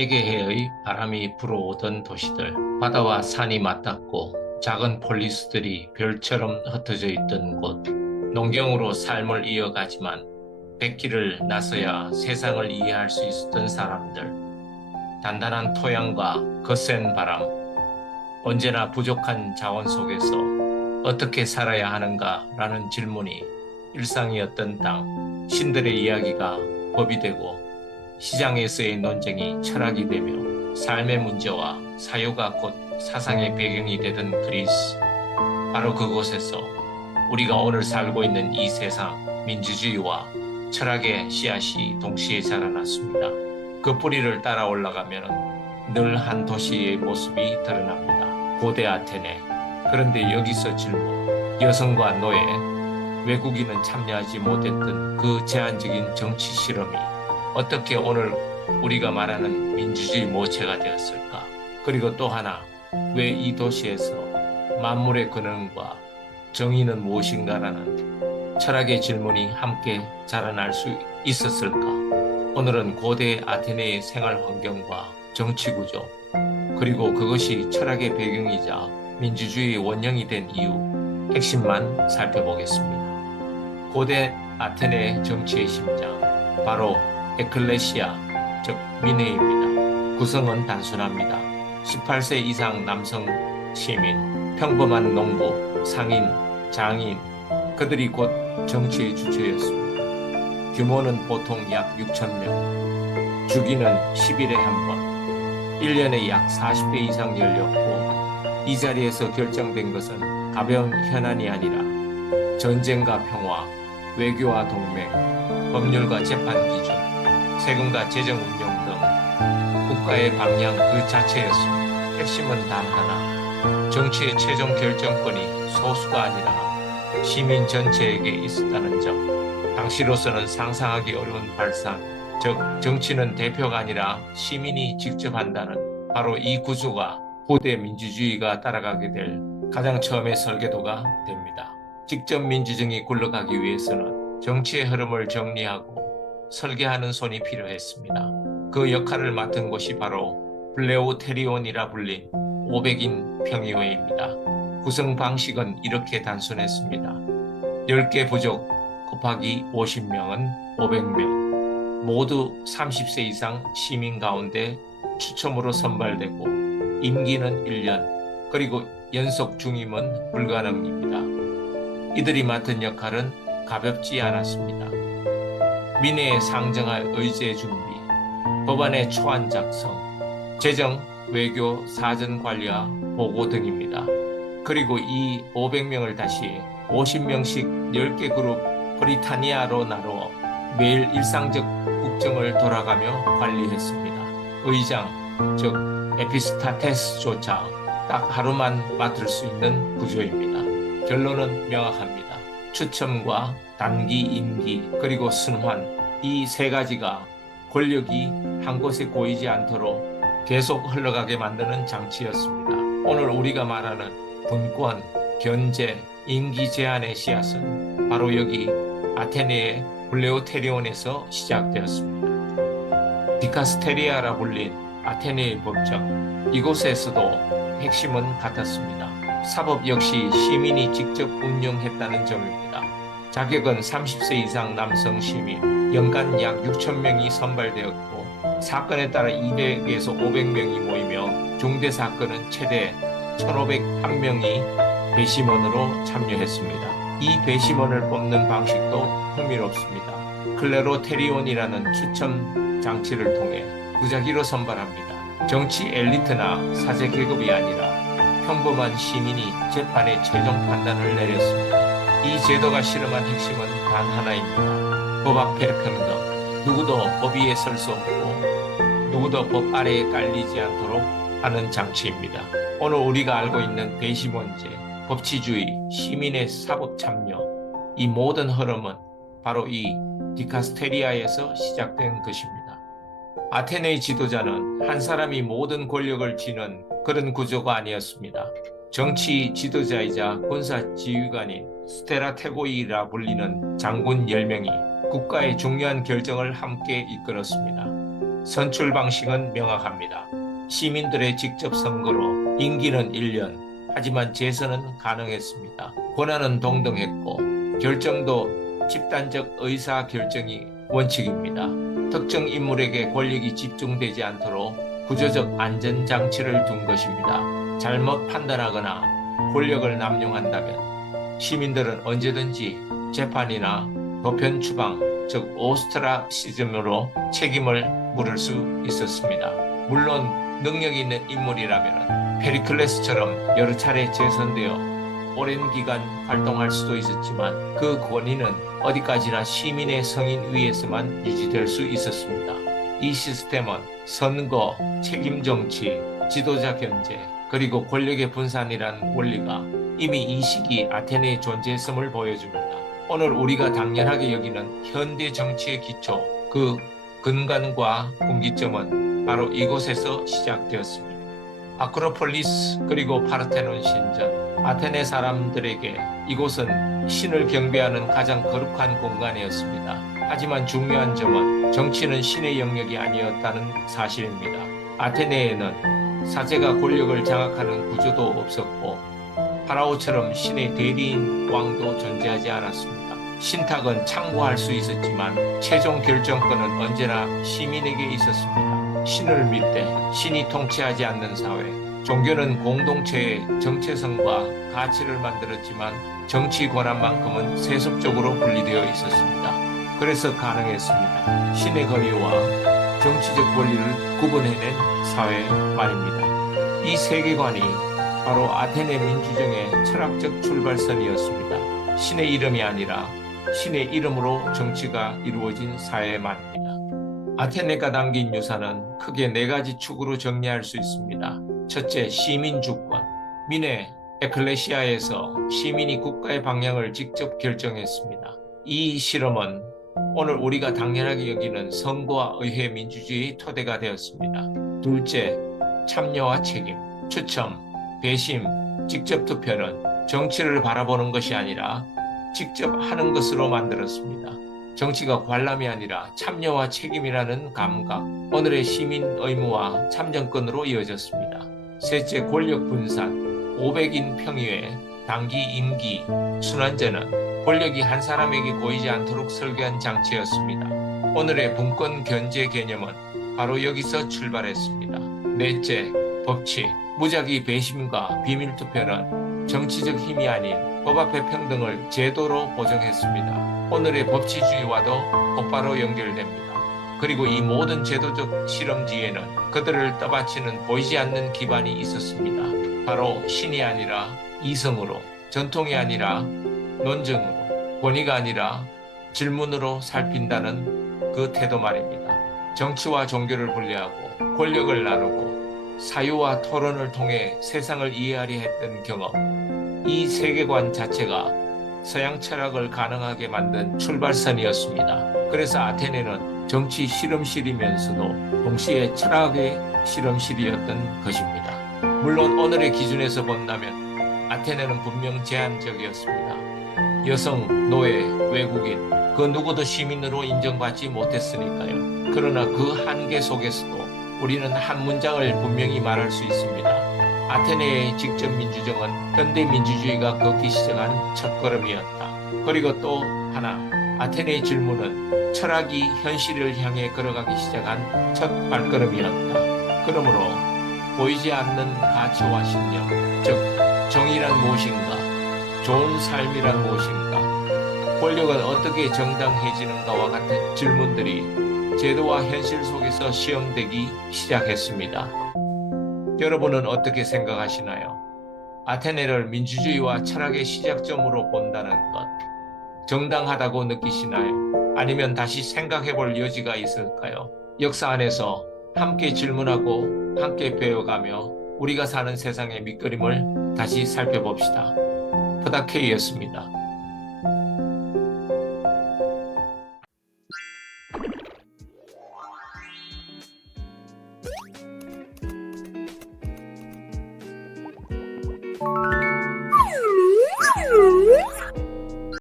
에게해의 바람이 불어오던 도시들, 바다와 산이 맞닿고 작은 폴리스들이 별처럼 흩어져 있던 곳, 농경으로 삶을 이어가지만 백길을 나서야 세상을 이해할 수 있었던 사람들, 단단한 토양과 거센 바람, 언제나 부족한 자원 속에서 어떻게 살아야 하는가라는 질문이 일상이었던 땅, 신들의 이야기가 법이 되고 시장에서의 논쟁이 철학이 되며 삶의 문제와 사유가 곧 사상의 배경이 되던 그리스. 바로 그곳에서 우리가 오늘 살고 있는 이 세상, 민주주의와 철학의 씨앗이 동시에 자라났습니다. 그 뿌리를 따라 올라가면 늘 한 도시의 모습이 드러납니다. 고대 아테네. 그런데 여기서 질문. 여성과 노예, 외국인은 참여하지 못했던 그 제한적인 정치 실험이 어떻게 오늘 우리가 말하는 민주주의 모체가 되었을까? 그리고 또 하나, 왜 이 도시에서 만물의 근원과 정의는 무엇인가라는 철학의 질문이 함께 자라날 수 있었을까? 오늘은 고대 아테네의 생활 환경과 정치 구조, 그리고 그것이 철학의 배경이자 민주주의의 원형이 된 이유, 핵심만 살펴보겠습니다. 고대 아테네의 정치의 심장, 바로 에클레시아, 즉 민회입니다. 구성은 단순합니다. 18세 이상 남성 시민, 평범한 농부, 상인, 장인, 그들이 곧 정치의 주체였습니다. 규모는 보통 약 6천 명, 주기는 10일에 한 번, 1년에 약 40회 이상 열렸고 이 자리에서 결정된 것은 가벼운 현안이 아니라 전쟁과 평화, 외교와 동맹, 법률과 재판 기준, 세금과 재정 운영 등 국가의 방향 그 자체였습니다. 핵심은 단 하나, 정치의 최종 결정권이 소수가 아니라 시민 전체에게 있었다는 점. 당시로서는 상상하기 어려운 발상, 즉 정치는 대표가 아니라 시민이 직접 한다는 바로 이 구조가 고대 민주주의가 따라가게 될 가장 처음의 설계도가 됩니다. 직접 민주정이 굴러가기 위해서는 정치의 흐름을 정리하고 설계하는 손이 필요했습니다. 그 역할을 맡은 곳이 바로 플레오테리온이라 불린 500인 평의회입니다. 구성 방식은 이렇게 단순했습니다. 10개 부족 곱하기 50명은 500명. 모두 30세 이상 시민 가운데 추첨으로 선발되고 임기는 1년, 그리고 연속 중임은 불가능입니다. 이들이 맡은 역할은 가볍지 않았습니다. 민회에 상정할 의제 준비, 법안의 초안 작성, 재정, 외교, 사전 관리와 보고 등입니다. 그리고 이 500명을 다시 50명씩 10개 그룹 브리타니아로 나누어 매일 일상적 국정을 돌아가며 관리했습니다. 의장, 즉 에피스타테스조차 딱 하루만 맡을 수 있는 구조입니다. 결론은 명확합니다. 추첨과 단기 임기 그리고 순환, 이 세 가지가 권력이 한 곳에 고이지 않도록 계속 흘러가게 만드는 장치였습니다. 오늘 우리가 말하는 분권, 견제, 임기 제한의 씨앗은 바로 여기 아테네의 플레오테리온에서 시작되었습니다. 디카스테리아라 불린 아테네의 법정, 이곳에서도 핵심은 같았습니다. 사법 역시 시민이 직접 운영했다는 점입니다. 자격은 30세 이상 남성 시민, 연간 약 6천 명이 선발되었고 사건에 따라 200에서 500명이 모이며 중대 사건은 최대 1,501명이 배심원으로 참여했습니다. 이 배심원을 뽑는 방식도 흥미롭습니다. 클레로테리온이라는 추첨 장치를 통해 무작위로 선발합니다. 정치 엘리트나 사제 계급이 아니라 평범한 시민이 재판의 최종 판단을 내렸습니다. 이 제도가 실험한 핵심은 단 하나입니다. 법 앞에 평등, 누구도 법 위에 설 수 없고 누구도 법 아래에 깔리지 않도록 하는 장치입니다. 오늘 우리가 알고 있는 배심원제, 법치주의, 시민의 사법 참여, 이 모든 흐름은 바로 이 디카스테리아에서 시작된 것입니다. 아테네의 지도자는 한 사람이 모든 권력을 쥐는 그런 구조가 아니었습니다. 정치 지도자이자 군사 지휘관인 스테라테고이라 불리는 장군 10명이 국가의 중요한 결정을 함께 이끌었습니다. 선출 방식은 명확합니다. 시민들의 직접 선거로 임기는 1년, 하지만 재선은 가능했습니다. 권한은 동등했고 결정도 집단적 의사 결정이 원칙입니다. 특정 인물에게 권력이 집중되지 않도록 구조적 안전장치를 둔 것입니다. 잘못 판단하거나 권력을 남용한다면 시민들은 언제든지 재판이나 보편 추방, 즉 오스트라시즘으로 책임을 물을 수 있었습니다. 물론 능력 있는 인물이라면 페리클레스처럼 여러 차례 재선되어 오랜 기간 활동할 수도 있었지만 그 권위는 어디까지나 시민의 성인 위에서만 유지될 수 있었습니다. 이 시스템은 선거, 책임 정치, 지도자 견제, 그리고 권력의 분산이란 원리가 이미 이 시기 아테네에 존재했음을 보여줍니다. 오늘 우리가 당연하게 여기는 현대 정치의 기초, 그 근간과 분기점은 바로 이곳에서 시작되었습니다. 아크로폴리스 그리고 파르테논 신전, 아테네 사람들에게 이곳은 신을 경배하는 가장 거룩한 공간이었습니다. 하지만 중요한 점은 정치는 신의 영역이 아니었다는 사실입니다. 아테네에는 사제가 권력을 장악하는 구조도 없었고 파라오처럼 신의 대리인 왕도 존재하지 않았습니다. 신탁은 참고할 수 있었지만 최종 결정권은 언제나 시민에게 있었습니다. 신을 믿되 신이 통치하지 않는 사회, 종교는 공동체의 정체성과 가치를 만들었지만 정치 권한만큼은 세속적으로 분리되어 있었습니다. 그래서 가능했습니다. 신의 권위와 정치적 권리를 구분해낸 사회 말입니다. 이 세계관이 바로 아테네 민주정의 철학적 출발선이었습니다. 신의 이름이 아니라 신의 이름으로 정치가 이루어진 사회 말입니다. 아테네가 남긴 유산은 크게 4가지 축으로 정리할 수 있습니다. 첫째, 시민 주권. 민의 에클레시아에서 시민이 국가의 방향을 직접 결정했습니다. 이 실험은 오늘 우리가 당연하게 여기는 선거와 의회 민주주의의 토대가 되었습니다. 둘째, 참여와 책임. 추첨, 배심, 직접 투표는 정치를 바라보는 것이 아니라 직접 하는 것으로 만들었습니다. 정치가 관람이 아니라 참여와 책임이라는 감각, 오늘의 시민 의무와 참정권으로 이어졌습니다. 셋째, 권력 분산, 500인 평의회, 단기 임기, 순환제는 권력이 한 사람에게 고이지 않도록 설계한 장치였습니다. 오늘의 분권 견제 개념은 바로 여기서 출발했습니다. 넷째, 법치, 무작위 배심과 비밀투표는 정치적 힘이 아닌 법 앞의 평등을 제도로 보정했습니다. 오늘의 법치주의와도 곧바로 연결됩니다. 그리고 이 모든 제도적 실험 뒤에는 그들을 떠받치는 보이지 않는 기반이 있었습니다. 바로 신이 아니라 이성으로, 전통이 아니라 논증으로, 권위가 아니라 질문으로 살핀다는 그 태도 말입니다. 정치와 종교를 분리하고 권력을 나누고 사유와 토론을 통해 세상을 이해하려 했던 경험, 이 세계관 자체가 서양 철학을 가능하게 만든 출발선이었습니다. 그래서 아테네는 정치 실험실이면서도 동시에 철학의 실험실이었던 것입니다. 물론 오늘의 기준에서 본다면 아테네는 분명 제한적이었습니다. 여성, 노예, 외국인, 그 누구도 시민으로 인정받지 못했으니까요. 그러나 그 한계 속에서도 우리는 한 문장을 분명히 말할 수 있습니다. 아테네의 직접 민주정은 현대 민주주의가 걷기 시작한 첫걸음이었다. 그리고 또 하나, 아테네의 질문은 철학이 현실을 향해 걸어가기 시작한 첫 발걸음이었다. 그러므로 보이지 않는 가치와 신념, 즉 정의란 무엇인가, 좋은 삶이란 무엇인가, 권력은 어떻게 정당해지는가와 같은 질문들이 제도와 현실 속에서 시험되기 시작했습니다. 여러분은 어떻게 생각하시나요? 아테네를 민주주의와 철학의 시작점으로 본다는 것, 정당하다고 느끼시나요? 아니면 다시 생각해볼 여지가 있을까요? 역사 안에서 함께 질문하고 함께 배워가며 우리가 사는 세상의 밑그림을 다시 살펴봅시다. 푸다케이였습니다.